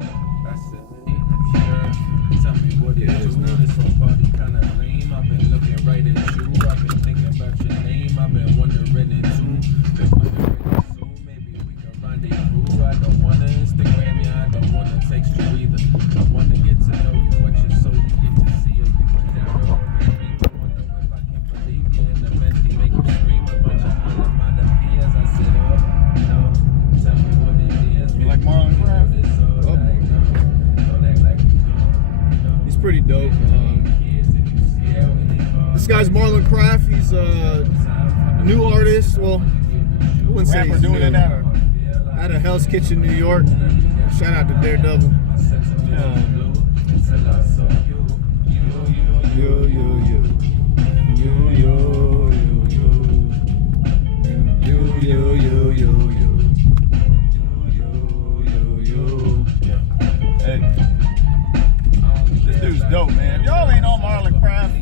Tell me what it is. This whole party kind of lame. I've been looking right at you. I've been thinking about your name. I've been wondering it too. Been wondering it soon. Maybe we can rendezvous. I don't wanna Instagram you. I don't wanna text you either. I wanna get to know you, what you're so you get to see you. You went down the road with me. I wonder if I can believe you. In the Bentley, make you scream a bunch of other peers. I said, tell me what it is. You like Marlon Craft? He's pretty dope. This guy's Marlon Craft. He's a new artist. Well, I wouldn't say he's doing it at a Hell's Kitchen, New York. Shout out to Daredevil. Yo, yo, yo. Yo, yo, yo, yo. Yo, yo, yo, yo. Hey, this dude's dope, man. If y'all ain't on Marlon Craft,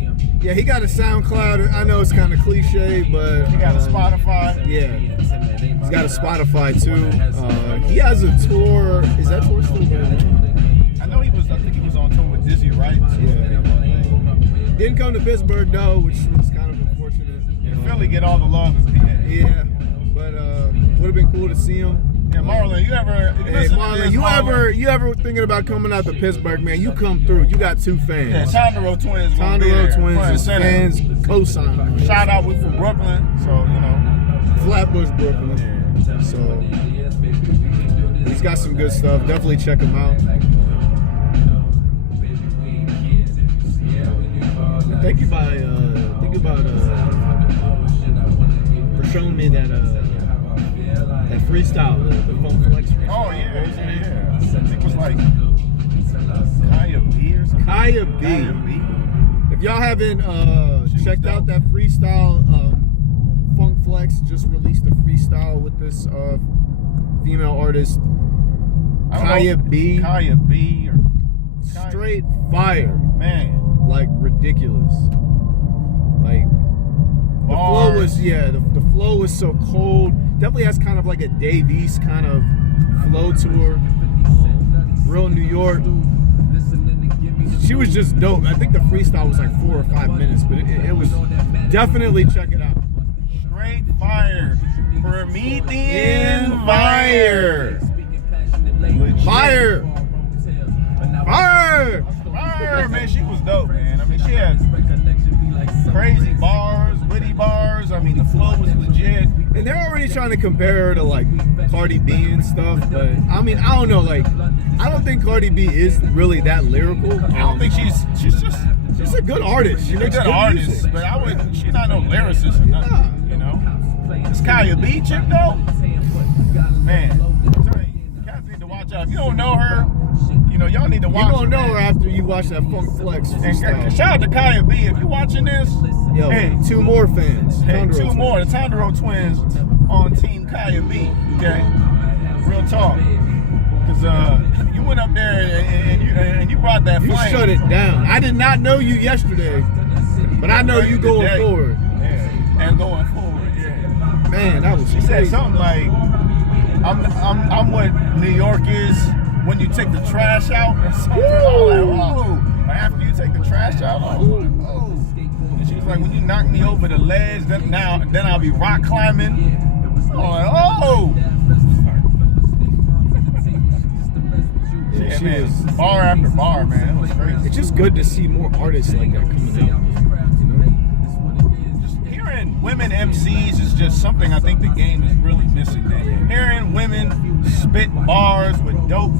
Yeah, he got a SoundCloud. I know it's kind of cliche, but he got a Spotify. Yeah, he's got a Spotify too. He has a tour. Is that tour still going on? I think he was on tour with Dizzy Wright. Yeah. Didn't come to Pittsburgh though, which was kind of unfortunate. Yeah, Philly get all the love in PA. Yeah, but would have been cool to see him. Yeah, Marlon, you ever? Hey, Marlon, you ever thinking about coming out to Pittsburgh, man? You come through. You got two fans. Yeah, tondereau twins. Tondereau twins, fans, co-sign. Shout out, we from Brooklyn, so you know. Flatbush, Brooklyn. Yeah. So he's got some good stuff. Definitely check him out. Thank you for showing me that freestyle, the Funk Flex freestyle. Oh yeah. I think it was like Kyah B or something. Kyah B. If y'all haven't checked out that freestyle, Funk Flex just released a freestyle with this female artist, Kyah B. Kyah B. Straight fire, man. Like ridiculous. Like the flow was the flow was so cold. Definitely has kind of like a Dave East kind of flow to her. Real New York. She was just dope. I think the freestyle was like 4 or 5 minutes, but it was definitely check it out. Straight fire. Promethean fire. Fire. Fire. Fire, man. She was dope, man. I mean, she had crazy bars, witty bars. I mean, the flow was legit. And they're already trying to compare her to like Cardi B and stuff, but I mean, I don't know. Like, I don't think Cardi B is really that lyrical. I don't think she's a good artist. She's a good artist, music. But she's not no lyricist or nothing. You know, this Kyah B chick though, man. Cats need to watch out. If you don't know her, you know y'all need to watch. You gonna know her after you watch that Funk Flex. And shout out to Kyah B. If you watching this, yo, hey, 2 more fans. Hey, 2 more. The Tondereau twins on Team Kyah B. Okay, real talk. Cause you went up there and you brought that flame. You shut it down. I did not know you yesterday, but I know you going forward. Yeah, and going forward. Yeah. Man, that was. She said something like, "I'm what New York is when you take the trash out." Or something. I was like, whoa. After you take the trash out, I was like, whoa. And she was like, when you knock me over the ledge, then I'll be rock climbing. I was like, oh. Yeah, she man, was bar after bar, man. It was crazy. It's just good to see more artists like that coming out. Just hearing women MCs is just something I think the game is really missing, man. Hearing women spit bars with dope,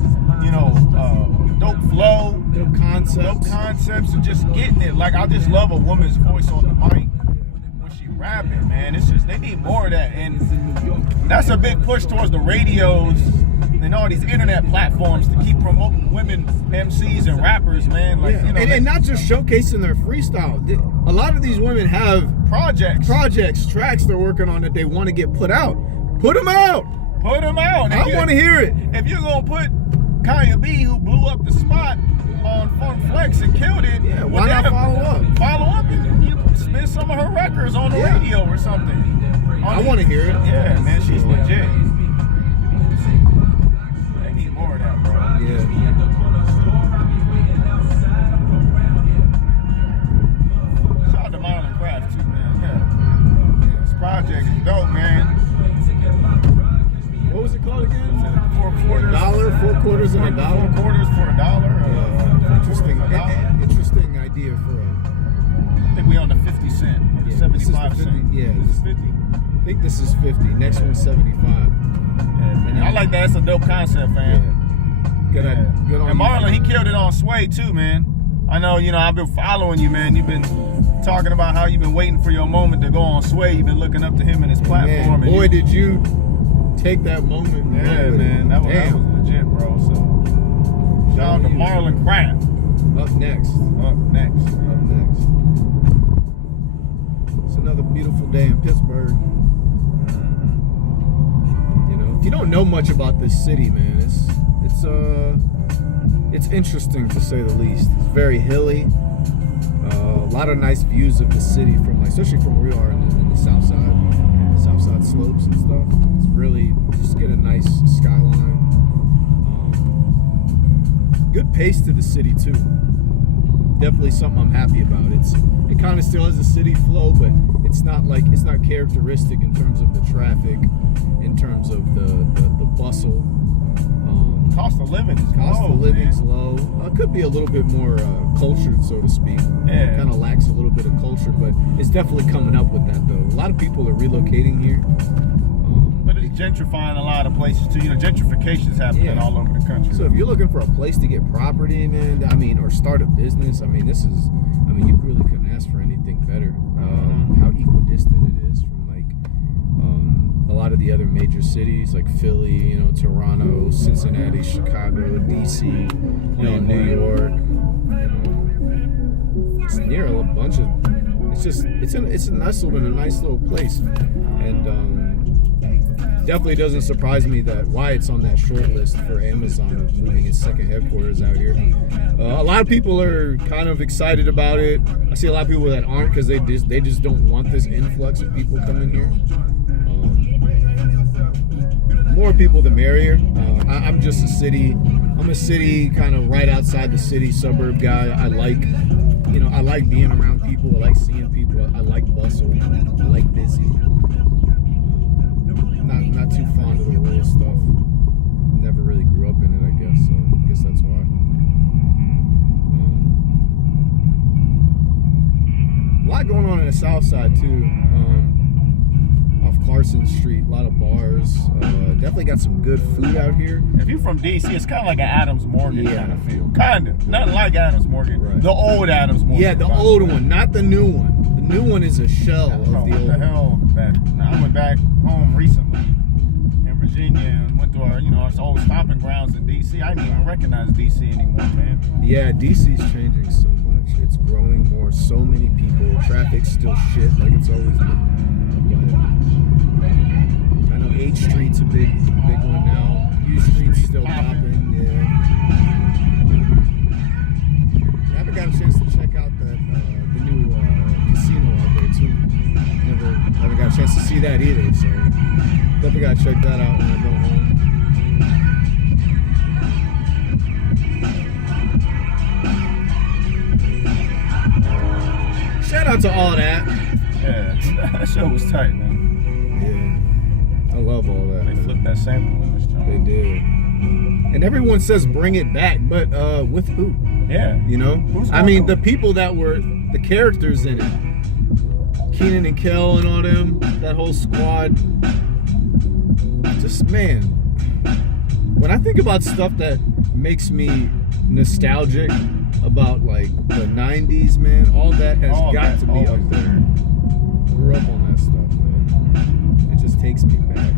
dope flow, dope concepts, and just getting it. Like, I just love a woman's voice on the mic when she rapping, man. It's just, they need more of that, and that's a big push towards the radios and all these internet platforms to keep promoting women MCs and rappers, man. Like, and not just showcasing their freestyle. A lot of these women have projects, tracks they're working on that they want to get put out. Put them out. I want to hear it. If you're gonna put Kyah B, who blew up the spot on Funk Flex and killed it, why not follow up? Follow up and you spin some of her records on the radio or something. I want to hear it. Yeah, man, she's legit. They need more of that, bro. Yeah. quarters and $1. 4 quarters for $1. Interesting idea for a. I think we on the 50 cent or the 75 cent. Yeah, this is 50. I think this is 50. Next one's 75. Yeah, I like that. It's a dope concept, fam. Yeah. Good on and Marlon, you. he killed it on Sway too, man. I know, I've been following you, man. You've been talking about how you've been waiting for your moment to go on Sway. You've been looking up to him and his platform. Man, boy, did you take that moment. Yeah, man. That was legit, bro. So, shout out to Marlon Craft. Up next. It's another beautiful day in Pittsburgh. If you don't know much about this city, man, it's interesting to say the least. It's very hilly. A lot of nice views of the city from, especially from where we are in the south side slopes and stuff. It's really just get a nice skyline. Good pace to the city too. Definitely something I'm happy about. It kind of still has a city flow, but it's not characteristic in terms of the traffic, in terms of the bustle. Cost of living is low. It could be a little bit more cultured, so to speak. Yeah. It kind of lacks a little bit of culture, but it's definitely coming up with that, though. A lot of people are relocating here. But it's gentrifying a lot of places, too. Gentrification is happening all over the country. So if you're looking for a place to get property, man, or start a business, you really couldn't ask for anything better. How equidistant it is from, a lot of the other major cities like Philly, Toronto, Cincinnati, Chicago, DC, New York. It's near a bunch of. It's a nice little place, and definitely doesn't surprise me that why it's on that short list for Amazon of moving its second headquarters out here. A lot of people are kind of excited about it. I see a lot of people that aren't because they just don't want this influx of people coming here. More people the merrier. I'm a city kind of right outside the city suburb guy. I like being around people. I like seeing people. I like bustle. I like busy. Not too fond of the rural stuff. Never really grew up in it, I guess. So I guess that's why. A lot going on the south side too. Off Carson Street, a lot of bars. Definitely got some good food out here. If you're from DC, it's kind of like an Adams Morgan kind of feel. Kind of. Nothing like Adams Morgan. Right. The old Adams Morgan. Yeah, the old one, not the new one. The new one is a shell of the old one. What the hell? I went back home recently in Virginia and went to our old stomping grounds in DC. I didn't even recognize DC anymore, man. Yeah, DC's changing so much. It's growing more. So many people. Traffic's still shit like it's always been. I know 8th Street's a big one now. U Street's still popping, yeah. I haven't got a chance to check out the new casino out there too. Haven't got a chance to see that either, so definitely gotta check that out when I go home. Shout out to all that. Yeah, that show was tight, man. I love all that. They flipped that sample in this joint. They did. And everyone says bring it back, but with who? Yeah. The people that were the characters in it. Keenan and Kel and all them, that whole squad. Just, man. When I think about stuff that makes me nostalgic about the 90s, man, all that has got to be up there. Grew up on that stuff, man. It just takes me back.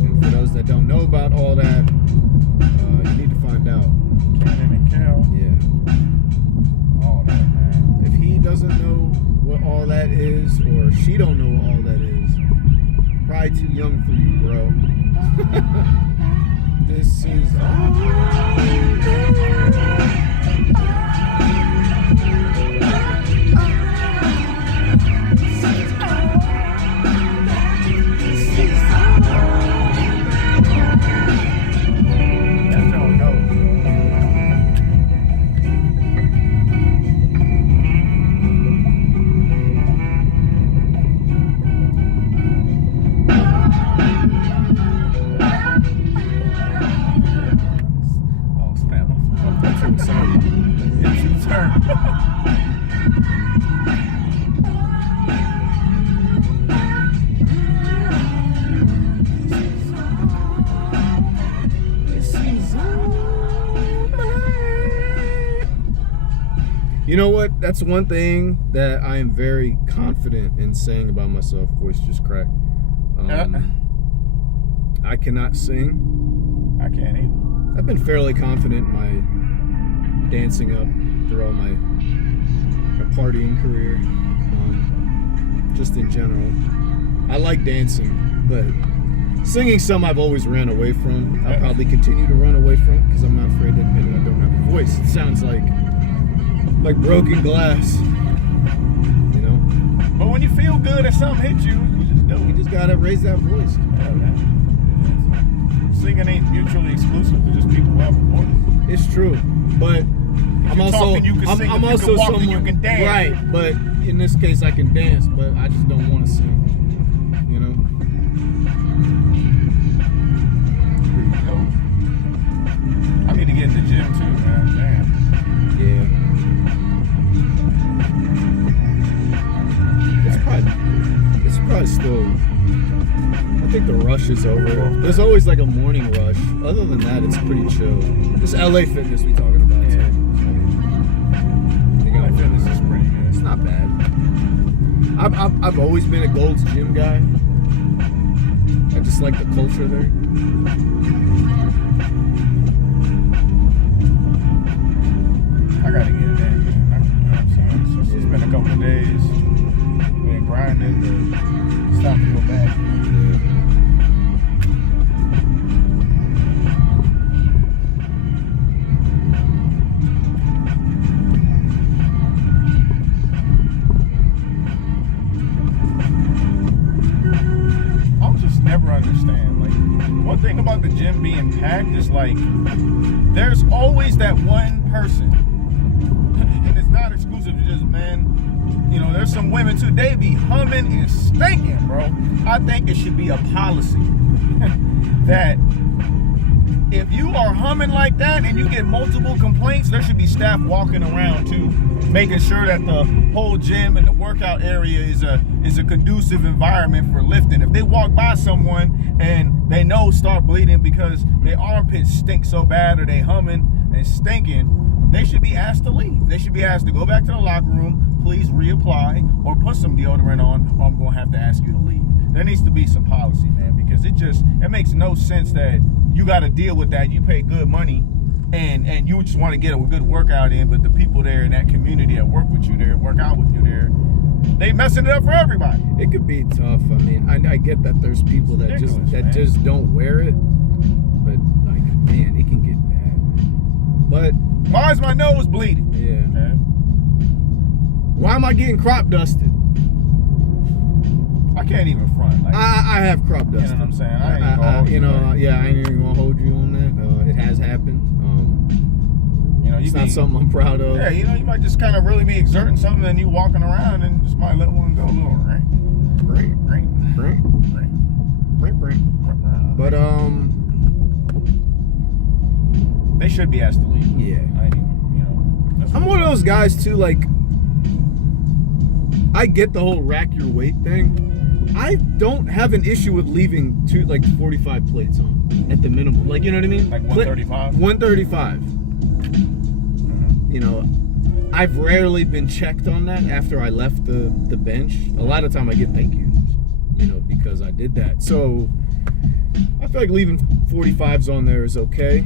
And for those that don't know about all that, you need to find out. Keenan and Kel. Yeah. All that, man. If he doesn't know what all that is, or she don't know what all that is, probably too young for you, bro. This is You know what? That's one thing that I am very confident in saying about myself. Voice just cracked. I cannot sing. I can't either. I've been fairly confident in my dancing up throughout my partying career. Just in general. I like dancing, but singing some I've always ran away from. I'll probably continue to run away from because I'm not afraid to admit it. I don't have a voice. It sounds like broken glass. You know? But when you feel good and something hits you, you just do it. You just gotta raise that voice. Yeah, man. Singing ain't mutually exclusive to just people who have a voice. It's true, but I'm also you can sing, I'm you also can walk, someone you can dance. Right, but in this case I can dance, but I just don't want to sing. You know. I need to get in the gym too, man. Damn. Yeah. It's probably still. I think the rush is over. There's always like a morning rush. Other than that, it's pretty chill. This LA Fitness we talking about too. LA Fitness is pretty good. It's not bad. I've always been a Gold's Gym guy. I just like the culture there. I gotta get it in, man. It's been a couple of days. Been grinding, but it's time to go back. I'll just never understand. Like, one thing about the gym being packed is like, there's always that one person. And it's not exclusive to just men. You know, there's some women too. They be humming and stinking, bro. I think it should be a policy that if you are humming like that and you get multiple complaints, there should be staff walking around too, making sure that the whole gym and the workout area is a conducive environment for lifting. If they walk by someone and they know start bleeding because their armpits stink so bad or they humming and stinking, they should be asked to leave. They should be asked to go back to the locker room, please reapply or put some deodorant on, or I'm going to have to ask you to leave. There needs to be some policy, man, because it makes no sense that you got to deal with that. You pay good money and you just want to get a good workout in, but the people there in that community that work with you there, work out with you there, they messing it up for everybody. It could be tough. I mean, I get that there's people that just don't wear it, but like, man, it can get bad. But why is my nose bleeding? Yeah. Okay. Why am I getting crop dusted? I can't even front. Like, I have crop dusted. You know what I'm saying? I ain't I ain't even gonna hold you on that. It has happened. It's not something I'm proud of. Yeah, you might just kind of really be exerting something and you walking around and just might let one go a little, right? But they should be asked to leave. Yeah. I'm one of those guys too, like, I get the whole rack your weight thing. I don't have an issue with leaving 45 plates on at the minimum. Like, you know what I mean? Like 135? 135. You know, I've rarely been checked on that after I left the bench. A lot of time I get thank yous, because I did that. So I feel like leaving 45s on there is okay.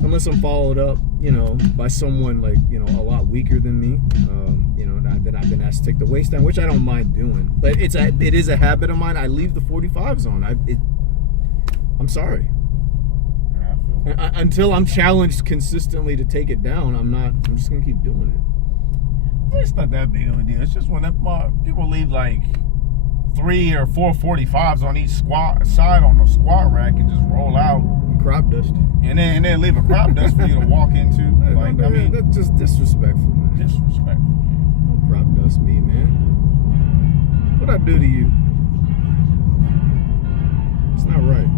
Unless I'm followed up, by someone like, a lot weaker than me, that I've been asked to take the waist down, which I don't mind doing. But it is a habit of mine. I leave the 45s on. I'm sorry. Until I'm challenged consistently to take it down, I'm just gonna keep doing it. It's not that big of a deal. It's just when people leave like 3 or 4 45s on each side on the squat rack and just roll out. Crop dust. And then leave a crop dust for you to walk into. That's just disrespectful, man. Disrespectful, man. Don't crop dust me, man. What'd I do to you? It's not right.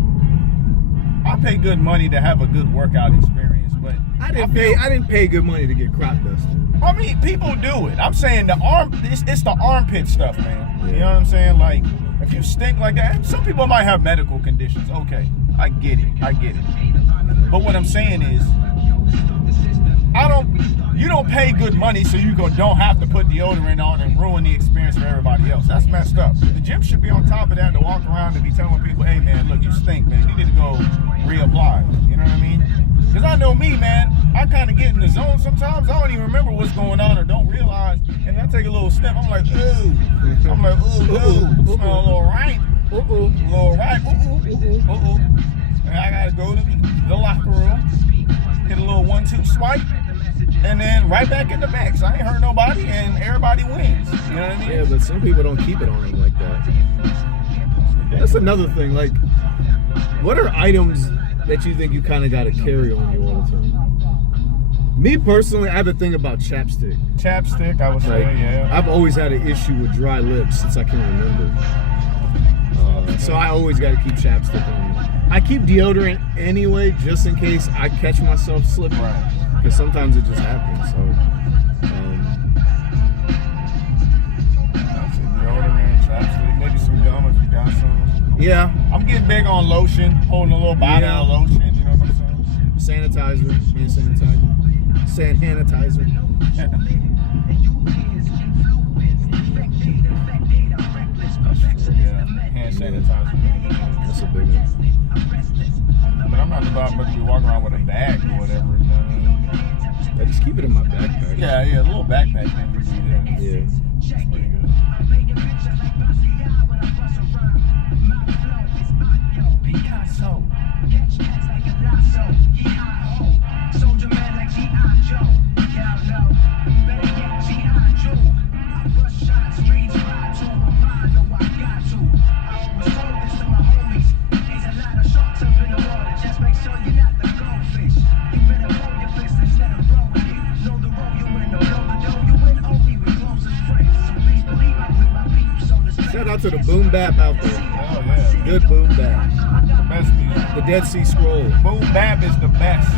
I pay good money to have a good workout experience, but I didn't pay good money to get crop dusted. I mean, people do it. I'm saying it's the armpit stuff, man. Yeah. You know what I'm saying? Like, if you stink like that, some people might have medical conditions. Okay, I get it. But what I'm saying is, You don't pay good money so you don't have to put deodorant on and ruin the experience for everybody else. That's messed up. The gym should be on top of that to walk around and be telling people, hey man, look, you stink, man. You need to go reapply. You know what I mean? Because I know me, man. I kind of get in the zone sometimes. I don't even remember what's going on or don't realize. And I take a little step. I'm like, ooh. I'm like, ooh. Smell a little right. A little right. And I got to go to the locker room, hit a little 1-2 swipe, and then right back in the back. So I ain't hurt nobody, and everybody wins. You know what I mean? Yeah, but some people don't keep it on them like that. That's another thing. Like, what are items that you think you kind of got to carry on you all the time? Me personally, I have a thing about chapstick. Chapstick, I would say, yeah. I've always had an issue with dry lips since I can remember. So I always got to keep chapstick on me. I keep deodorant anyway, just in case I catch myself slipping. Right. Because sometimes it just happens. So, deodorant, chapstick, maybe some gum if you got some. yeah. I'm getting big on lotion, holding a little bottle of lotion, you know what I'm saying? Sanitizer, hand sanitizer. Sand sanitizer. Yeah, hand sanitizer. That's a big one. But I'm not about to be walking around with a bag or whatever, you know what I mean? I just keep it in my backpack. Yeah, a little backpack thing would be there. Yeah. That's pretty good. Picasso. Shout out to the boom bap out there. Oh, yeah. Good boom bap. The best music. The Dead Sea Scroll. Boom bap is the best.